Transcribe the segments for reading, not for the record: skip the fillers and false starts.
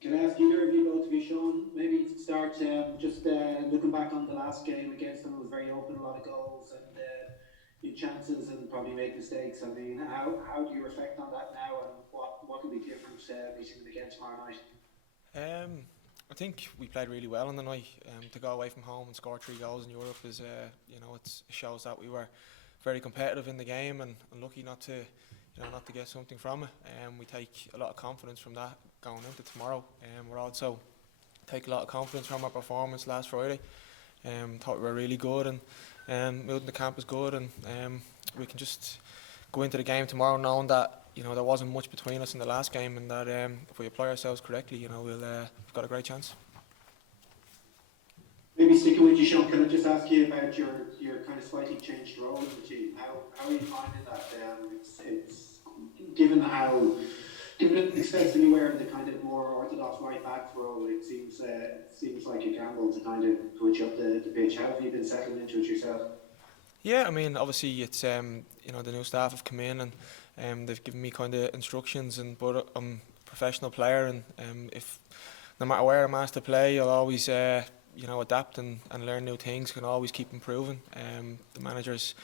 Can I ask either of you both of you, Sean, maybe start just looking back on the last game against them? It was very open, a lot of goals and big chances and probably made mistakes. I mean, how do you reflect on that now, and what can be different meeting them again tomorrow night? I think we played really well on the night. To go away from home and score 3 goals in Europe is, it shows that we were very competitive in the game and lucky not to, not to get something from it. We take a lot of confidence from that going into tomorrow. We're also take a lot of confidence from our performance last Friday. Thought we were really good, and mood in the camp is good, and we can just go into the game tomorrow knowing that there wasn't much between us in the last game, and that if we apply ourselves correctly, we've got a great chance. Maybe sticking with you, Sean, can I just ask you about your kind of slightly changed role in the team? How are you finding that? It's given it expects to be wearing the kind of more orthodox right back role, it seems like a gamble to kind of put you up the pitch. How have you been settling into it yourself? Yeah, I mean, obviously it's the new staff have come in and they've given me kind of instructions, but I'm a professional player, and if no matter where I'm asked to play, I'll always adapt and learn new things. Can always keep improving. The managers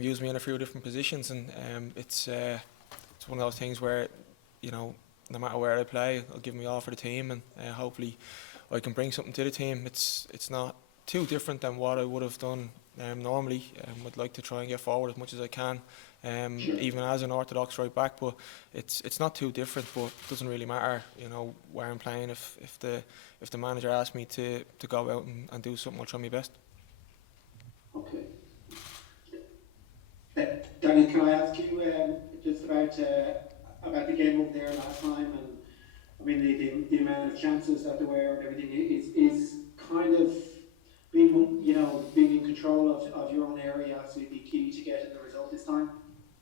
use me in a few different positions, and it's one of those things where no matter where I play, I'll give me all for the team, and hopefully I can bring something to the team. It's not too different than what I would have done normally. I'd like to try and get forward as much as I can, Sure. even as an orthodox right back. But it's not too different. But it doesn't really matter, where I'm playing. If the manager asks me to go out and do something, I'll try my best. Okay. Daniel, can I ask you just about the game up there last time? And I mean the amount of chances that there were and everything is kind of being in control of your own area absolutely key to getting the result this time.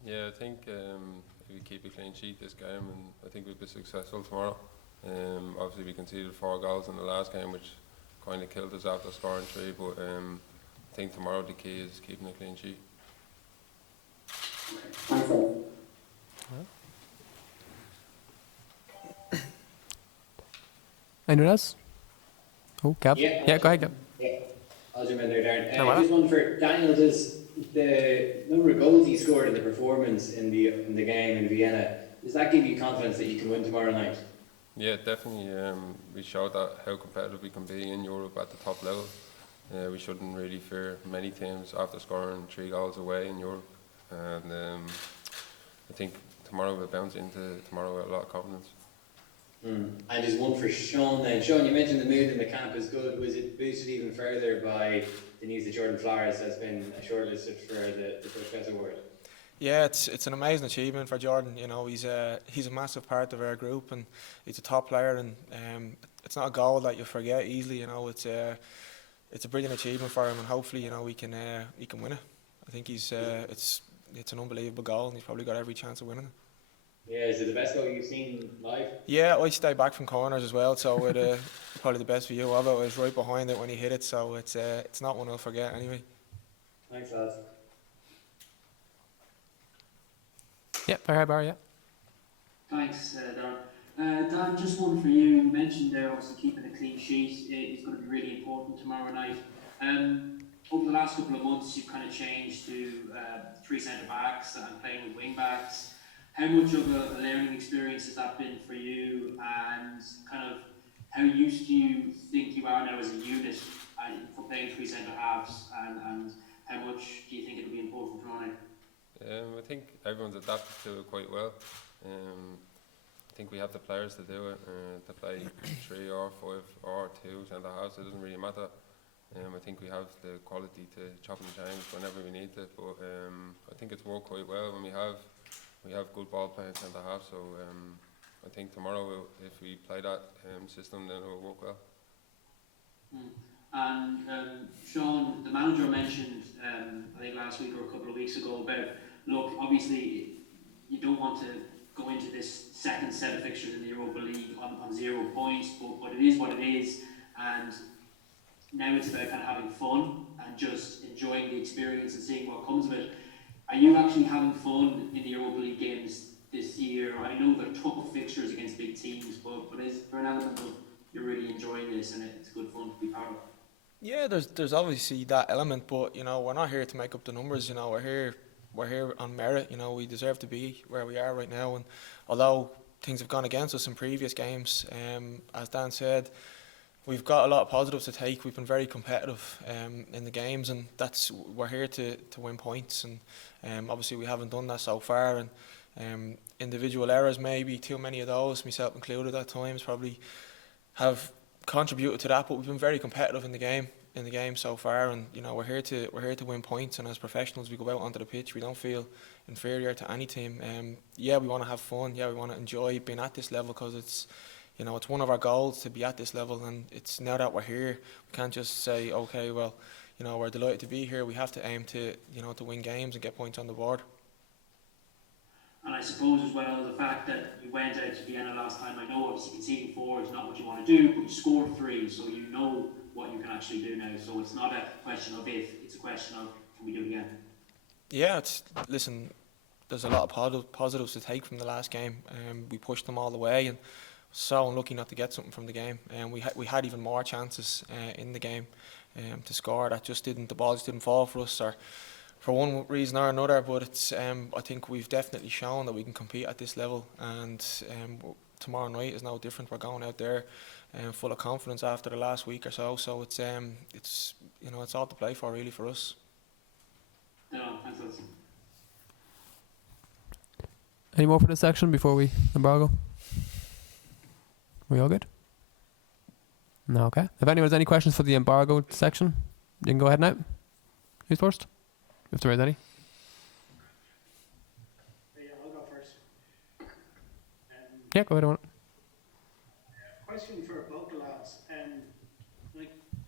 Yeah, I think if we keep a clean sheet this game, and I think we'll be successful tomorrow. Obviously we conceded 4 goals in the last game, which kind of killed us after scoring 3, but I think tomorrow the key is keeping a clean sheet. Thanks, Paul. Anyone else? Oh, Gav? Yeah, go ahead, Gav. Yeah, I'll jump in there, Darren. No, well. Just one for Daniel. Does the number of goals he scored in the performance in the game in Vienna, does that give you confidence that you can win tomorrow night? Yeah, definitely. We showed that how competitive we can be in Europe at the top level. We shouldn't really fear many teams after scoring 3 goals away in Europe, and I think tomorrow we'll bounce into tomorrow with a lot of confidence. And just one for Sean then. Sean, you mentioned the mood in the camp is good. Was it boosted even further by the news that Jordan Flores has been shortlisted for the First Best Award? Yeah, it's an amazing achievement for Jordan. He's a massive part of our group, and he's a top player, and it's not a goal that you forget easily. It's a brilliant achievement for him, and hopefully we can win it. I think it's an unbelievable goal, and he's probably got every chance of winning it. Yeah, is it the best goal you've seen live? Yeah, I stay back from corners as well, so it probably the best view of it. I was right behind it when he hit it, so it's not one I'll forget anyway. Thanks, lads. Yeah, Bar, yeah. Thanks, Darren. Dan, just one for you. You mentioned there obviously keeping a clean sheet is going to be really important tomorrow night. Over the last couple of months, you've kind of changed to 3 centre backs and playing with wing backs. How much of a learning experience has that been for you, and kind of how used do you think you are now as a unit for playing 3 centre halves, and how much do you think it'll be important tomorrow night? I think everyone's adapted to it quite well. I think we have the players to do it, to play 3 or 5 or 2 centre halves. It doesn't really matter. I think we have the quality to chop and change whenever we need it, but I think it's worked quite well when we have good ball playing centre half. So I think tomorrow, if we play that system, then it will work well. And Sean, the manager mentioned, I think last week or a couple of weeks ago, about, look, obviously you don't want to go into this second set of fixtures in the Europa League on 0 points, but it is what it is, and now it's about kind of having fun and just enjoying the experience and seeing what comes of it. Are you actually having fun in the Europa League games this year? I know they're tough fixtures against big teams, but Yeah, there's obviously that element, but we're not here to make up the numbers. We're here on merit. We deserve to be where we are right now. And although things have gone against us in previous games, as Dan said, we've got a lot of positives to take. We've been very competitive in the games, and we're here to win points. And obviously we haven't done that so far. And individual errors, maybe too many of those, myself included at times, probably have contributed to that. But we've been very competitive in the game so far. And we're here to win points. And as professionals, we go out onto the pitch. We don't feel inferior to any team. Yeah, we want to have fun. Yeah, we want to enjoy being at this level, because it's one of our goals to be at this level. And it's now that we're here, we can't just say, okay, well, we're delighted to be here. We have to aim to to win games and get points on the board. And I suppose as well the fact that you went out to Vienna last time, I know obviously conceding 4 is not what you want to do, but you scored 3, so you know what you can actually do now. So it's not a question of if, it's a question of can we do it again? Yeah, listen, there's a lot of positives to take from the last game. We pushed them all the way, and so unlucky not to get something from the game. And we had even more chances in the game to score. The ball just didn't fall for us, or for one reason or another. But it's I think we've definitely shown that we can compete at this level, and tomorrow night is no different. We're going out there full of confidence after the last week or so. So it's it's all to play for, really, for us. No, thanks, Wilson. Any more for this section before we embargo? We all good? No, okay. If anyone has any questions for the embargo section, you can go ahead now. Who's first? If there is any. Yeah, I'll go first. Yeah, go ahead. Question for both the lads.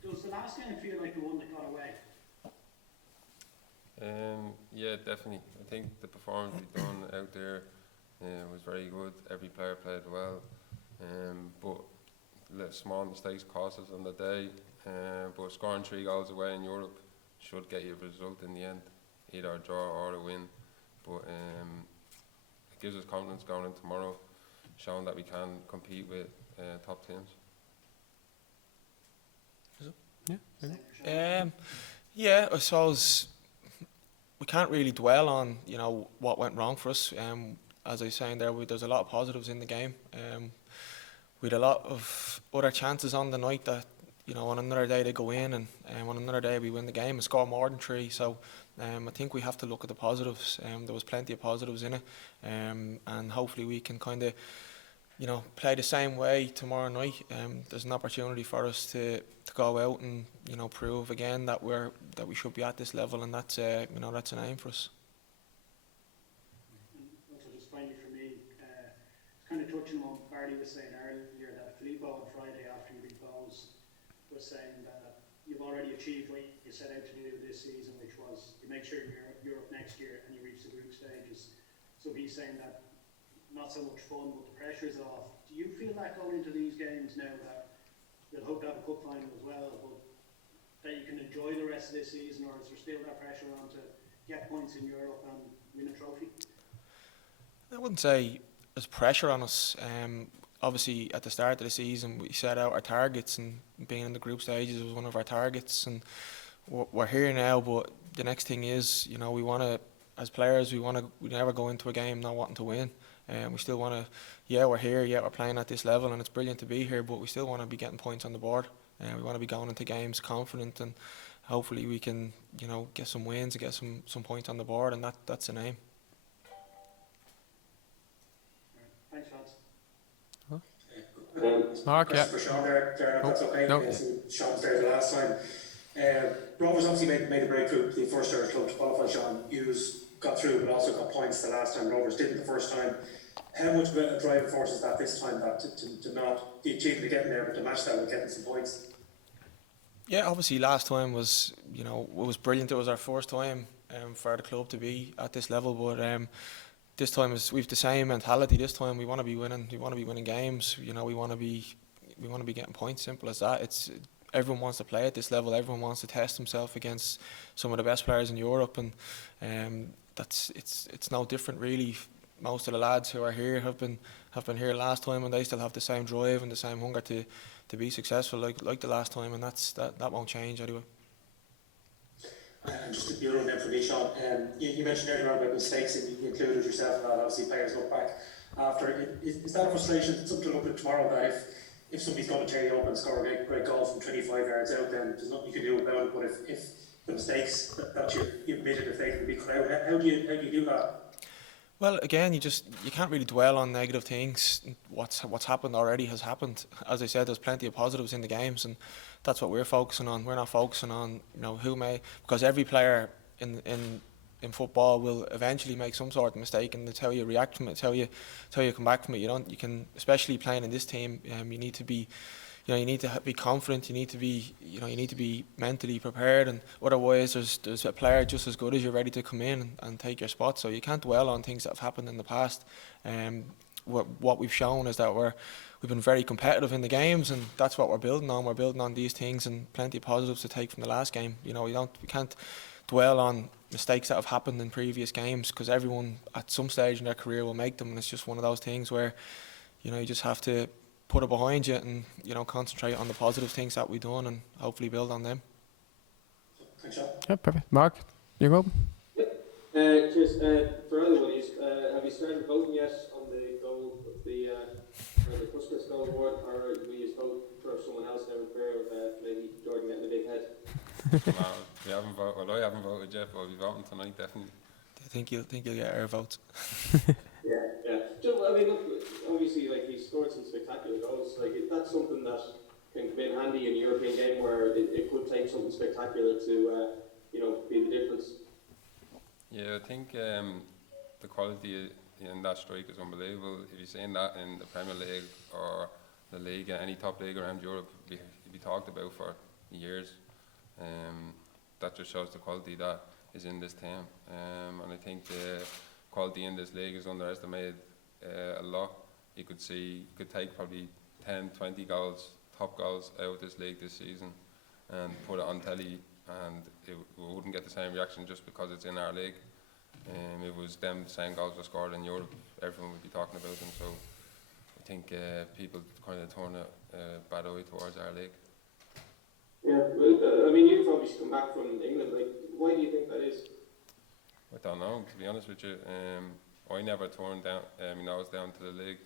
Does the last game feel like the one that got away? Yeah, definitely. I think the performance we've done out there was very good. Every player played well, but small mistakes cost us on the day. But scoring 3 goals away in Europe should get you a result in the end, either a draw or a win. But it gives us confidence going in tomorrow, showing that we can compete with top teams. Yeah, I suppose we can't really dwell on what went wrong for us. As I was saying there, there's a lot of positives in the game. We had a lot of other chances on the night that on another day they go in, and on another day we win the game and score more than 3. So I think we have to look at the positives. There was plenty of positives in it, and hopefully we can kind of play the same way tomorrow night. There's an opportunity for us to go out and prove again that we should be at this level, and that's that's an aim for us. Also, just finally for me, it's kind of touching on what Barry was saying earlier, that Filippo on Friday after you beat Bowes was saying that you've already achieved what you set out to do this season, which was you make sure you're Europe next year and you reach the group stages. So he's saying that not so much fun, but the pressure is off. Do you feel that going into these games now, that you'll hope to have a cup final as well, but that you can enjoy the rest of this season, or is there still that pressure on to get points in Europe and win a trophy? I wouldn't say there's pressure on us. Obviously, at the start of the season, we set out our targets, and being in the group stages was one of our targets, and we're here now. But the next thing is, we want to, as players, we never go into a game not wanting to win. We still want to, we're here, we're playing at this level, and it's brilliant to be here, but we still want to be getting points on the board. We want to be going into games confident, and hopefully we can, get some wins and get some points on the board, and that's an aim. Thanks, lads. Mark, yeah. For Sean there, if that's okay. No. Sean was there the last time. Rovers obviously made a breakthrough, the first Irish club to qualify. Sean Hughes got through, but also got points the last time. Rovers didn't the first time. How much of a driving force is that this time, that to not the achievement of getting there, but to match that with getting some points? Yeah, obviously last time was, it was brilliant. It was our first time for the club to be at this level, but this time we've the same mentality. This time we want to be winning. We want to be winning games. We want to be getting points. Simple as that. Everyone wants to play at this level. Everyone wants to test himself against some of the best players in Europe, and it's no different really. Most of the lads who are here have been have been here last time, and they still have the same drive and the same hunger to be successful like the last time, and that won't change anyway. And just to build on them for me, Sean, you mentioned earlier on about mistakes, and you included yourself in that. Obviously, players look back after. Is that a frustration? Something to look at tomorrow, that if somebody's going to tear you up and score a great goal from 25 yards out, then there's nothing you can do about it. But if the mistakes that you admitted, if they can be cut out, how do you do that? Well, again, you can't really dwell on negative things. What's happened already has happened. As I said, there's plenty of positives in the games, and that's what we're focusing on. We're not focusing on who may, because every player in football will eventually make some sort of mistake, and it's how you react from it. It's how you come back from it. You can, especially playing in this team, you need to be. You need to be confident. You need to be mentally prepared, and otherwise, there's a player just as good as you're ready to come in and take your spot. So you can't dwell on things that have happened in the past. What we've shown is that we've been very competitive in the games, and that's what we're building on. We're building on these things, and plenty of positives to take from the last game. We can't dwell on mistakes that have happened in previous games, because everyone at some stage in their career will make them, and it's just one of those things where you just have to put it behind you and concentrate on the positive things that we've done and hopefully build on them. Thanks, Sean. Yeah, perfect. Mark, you're up. Cheers. For anybody, have you started voting yet on the goal of the Puskas Goal Award, or will you vote for someone else now in fear of maybe Jordan getting a big head? No, we haven't voted. Well, I haven't voted yet, but we'll be voting tonight definitely. I think you'll get our votes. Yeah. I mean, look, obviously, he scored some spectacular goals. That's something that can come in handy in a European game where it could take something spectacular to, be the difference. Yeah, I think the quality in that strike is unbelievable. If you're seeing that in the Premier League or the league, any top league around Europe, it'd be talked about for years. That just shows the quality that is in this team. And I think the quality in this league is underestimated a lot. You could take probably 10, 20 goals, top goals out of this league this season and put it on telly, and we wouldn't get the same reaction just because it's in our league. If it was them same goals were scored in Europe, everyone would be talking about them. So I think people kind of turn a bad eye towards our league. Yeah, well, I mean, you've obviously come back from England. Why do you think that is? I don't know, to be honest with you. I never turned down my nose down to the league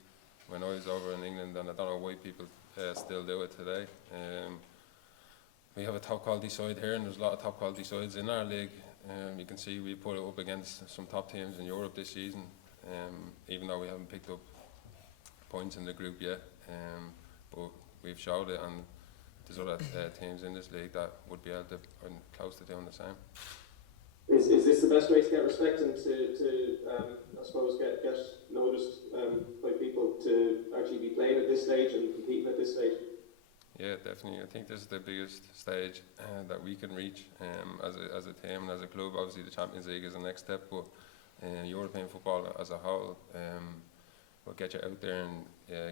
when I was over in England, and I don't know why people still do it today. We have a top quality side here, and there's a lot of top quality sides in our league. You can see we put it up against some top teams in Europe this season, even though we haven't picked up points in the group yet. But we've showed it, and there's other teams in this league that would be able to and close to doing the same. Is this the best way to get respect and to I suppose get noticed by people to actually be playing at this stage and competing at this stage? Yeah, definitely. I think this is the biggest stage that we can reach as a team and as a club. Obviously, the Champions League is the next step, but European football as a whole will get you out there and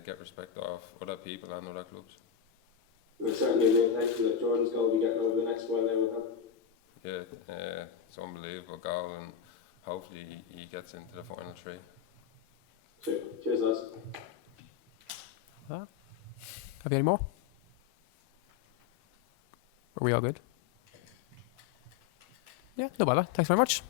get respect off other people and other clubs. It's certainly the intention that Jordan's goal will be getting over the next while now will have. Yeah, it's an unbelievable goal, and hopefully he gets into the final three. Cheers, lads. Have you any more? Are we all good? Yeah, no bother. Thanks very much.